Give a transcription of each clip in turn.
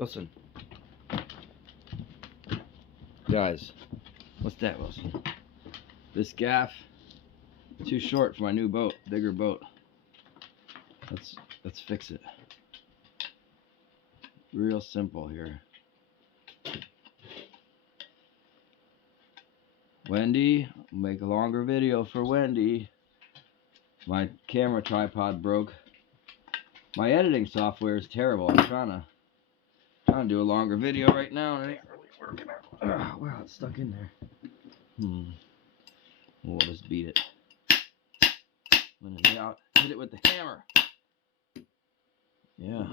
Wilson. Guys, what's that, Wilson? This gaff, too short for my new boat, bigger boat. Let's fix it. Real simple here. Wendy, I'll make a longer video for Wendy. My camera tripod broke. My editing software is terrible. I'm trying to do a longer video right now, and it ain't really working out. Wow, it's stuck in there. We'll just beat it. Let it out. Hit it with the hammer. Yeah.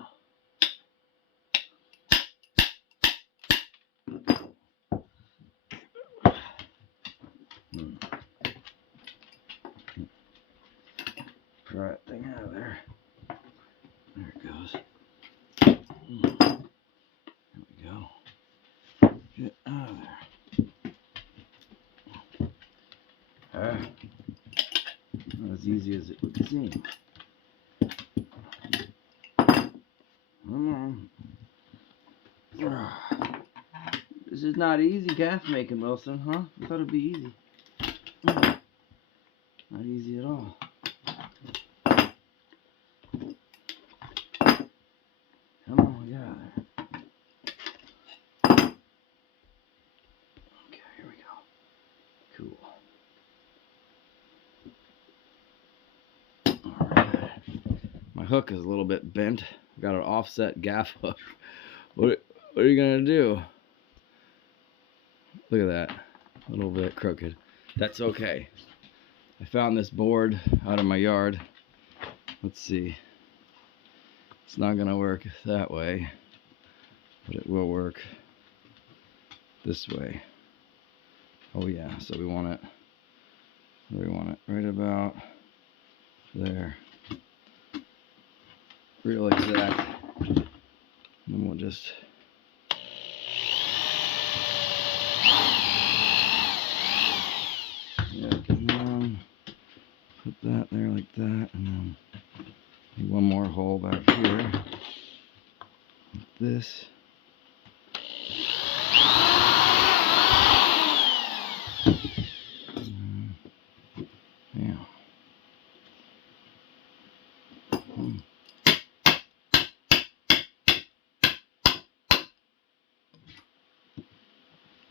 Pry that thing out of there. There it goes. There we go. Get out of there. Not as easy as it would seem. Come on. This is not easy gaff making, Wilson, huh? I thought it'd be easy. Not easy at all. Come on, get out of there. Okay, here we go. Cool. Alright. My hook is a little bit bent. I've got an offset gaff hook. What are you gonna do? Look at that. A little bit crooked. That's okay. I found this board out of my yard. Let's see. It's not gonna work that way, but it will work this way. Oh yeah, so we want it right about there. Real exact. And then we'll just come on. Put that there like that, and then one more hole back here. Like this. Yeah.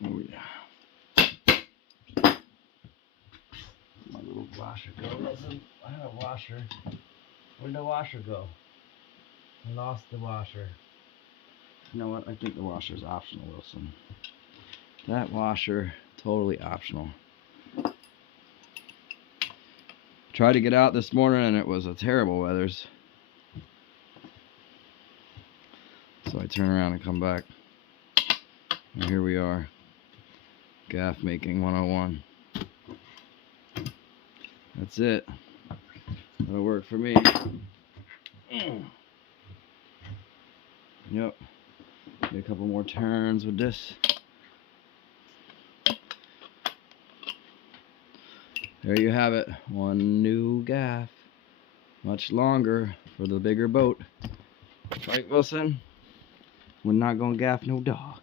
Oh yeah. My little washer go. Listen, I had a washer. Where'd the washer go? I lost the washer. You know what? I think the washer is optional, Wilson. That washer, totally optional. Tried to get out this morning and it was a terrible weathers. So I turn around and come back. And here we are. Gaff making 101. That's it. That'll work for me. Yep. Get a couple more turns with this. There you have it. One new gaff. Much longer for the bigger boat. Right, Wilson? We're not gonna gaff no dog.